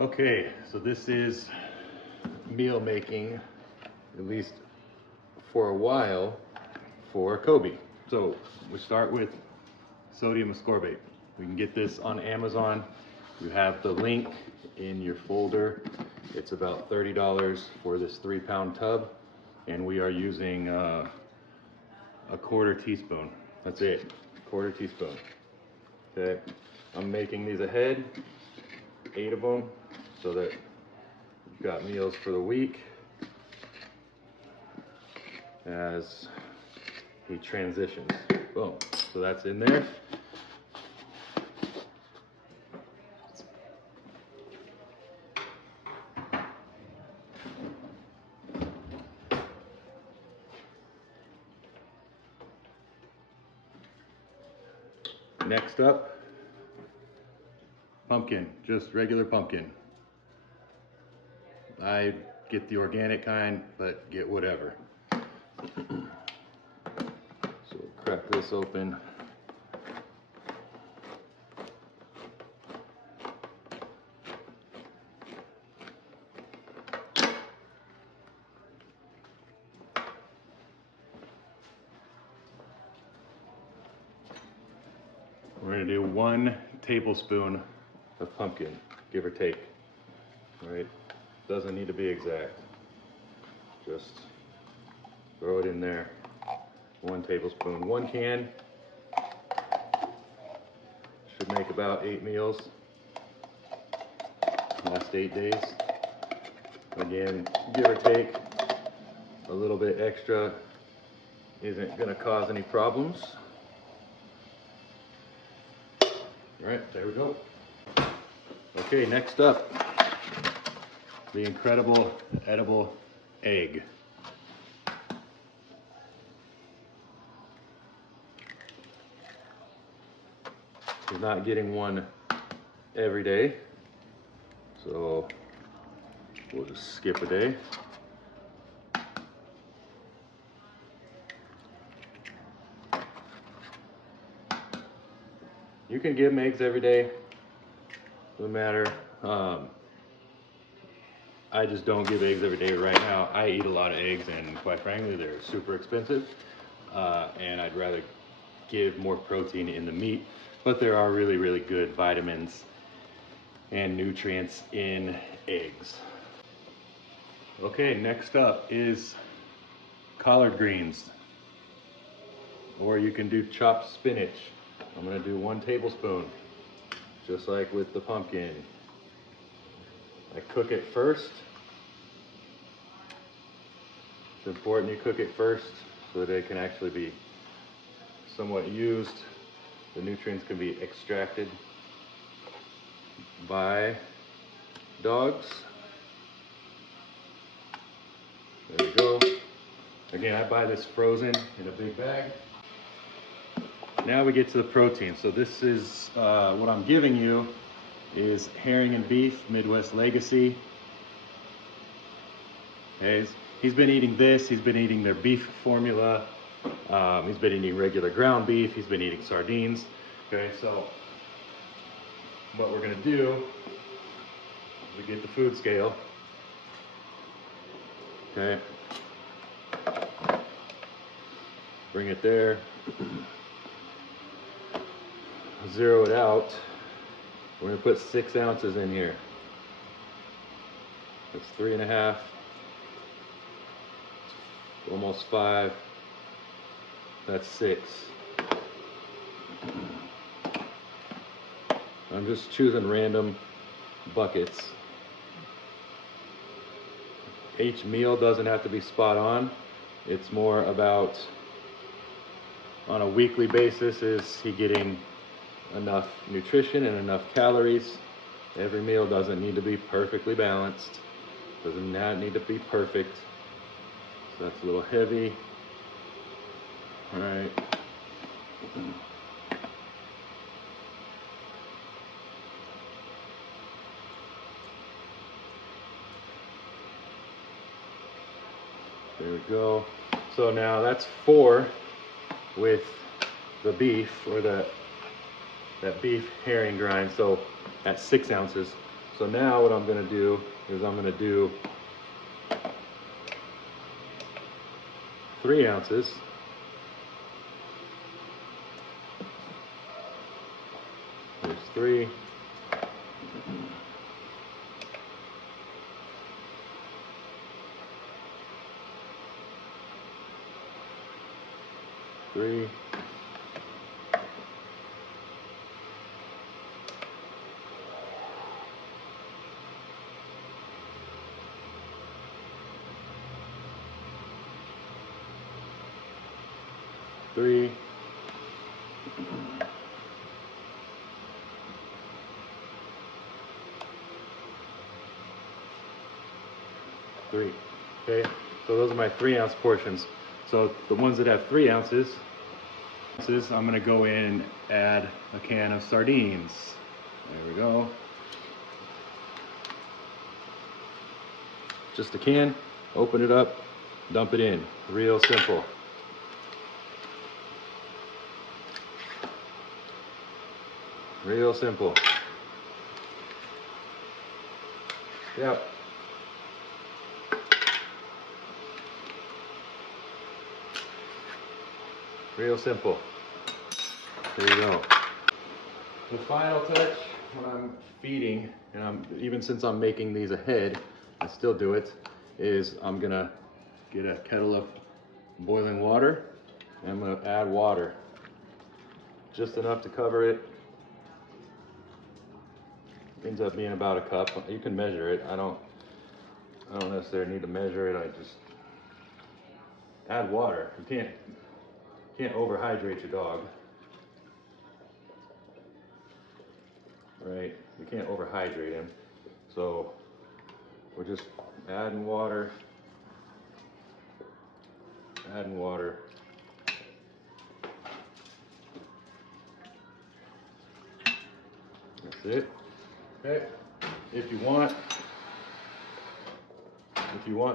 Okay, so this is meal making, at least for a while, for Kobe. So we start with sodium ascorbate. We can get this on Amazon. You have the link in your folder. It's about $30 for this 3-pound tub, and we are using a 1/4 teaspoon. That's it, 1/4 teaspoon. Okay, I'm making these ahead, 8 of them, so that you've got meals for the week as he transitions. Boom. So that's in there. Next up, pumpkin, just regular pumpkin. I get the organic kind, but get whatever. So crack this open. We're gonna do 1 tablespoon of pumpkin, give or take. All right, doesn't need to be exact. Just throw it in there. 1 tablespoon, 1 can. Should make about 8 meals. Last 8 days. Again, give or take, a little bit extra isn't gonna cause any problems. All right, there we go. Okay, next up, the incredible edible egg. He's not getting one every day, so we'll just skip a day. You can give him eggs every day, doesn't matter. I just don't give eggs every day right now. I eat a lot of eggs, and quite frankly, they're super expensive. And I'd rather give more protein in the meat, but there are really, really good vitamins and nutrients in eggs. Okay, next up is collard greens, or you can do chopped spinach. I'm gonna do 1 tablespoon, just like with the pumpkin. I cook it first. It's important you cook it first so that it can actually be somewhat used. The nutrients can be extracted by dogs. There we go. Again, I buy this frozen in a big bag. Now we get to the protein. So this is what I'm giving you is herring and beef, Midwest Legacy. Okay, he's been eating this. He's been eating their beef formula. He's been eating regular ground beef. He's been eating sardines. Okay, so what we're gonna do is we get the food scale. Okay, bring it there. Zero it out. We're gonna put 6 ounces in here. That's 3.5, almost 5. That's 6. I'm just choosing random buckets. Each meal doesn't have to be spot on. It's more about, on a weekly basis, is he getting enough nutrition and enough calories. Every meal doesn't need to be perfectly balanced. Doesn't not need to be perfect. So that's a little heavy. All right. There we go. So now that's 4 with the beef, or that beef herring grind. So at 6 ounces. So now what I'm gonna do is I'm gonna do 3 ounces. There's 3. Three. Three. Three. Okay, so those are my 3-ounce portions. So the ones that have 3 ounces, I'm gonna go in and add a can of sardines. There we go. Just a can, open it up, dump it in. Real simple. Real simple. Yep. Real simple. There you go. The final touch when I'm feeding, and even since I'm making these ahead, I still do it, is I'm gonna get a kettle of boiling water, and I'm gonna add water. Just enough to cover it. Ends up being about a cup. You can measure it. I don't necessarily need to measure it. I just add water. You can't overhydrate your dog. Right? You can't overhydrate him. So we're just adding water. Adding water. That's it. Okay. If you want,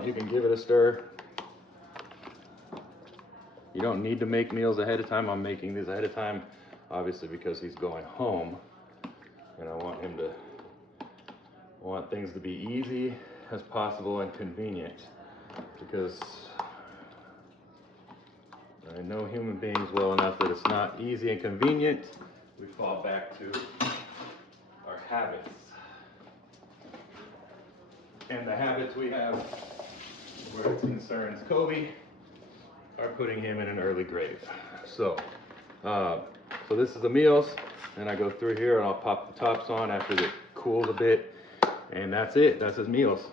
you can give it a stir. You don't need to make meals ahead of time. I'm making these ahead of time, obviously because he's going home, and I want things to be easy as possible and convenient, because I know human beings well enough that it's not easy and convenient. We fall back to our habits. And the habits we have where it concerns Kobe are putting him in an early grave. So this is the meals, and I go through here and I'll pop the tops on after it cools a bit, and that's it. That's his meals.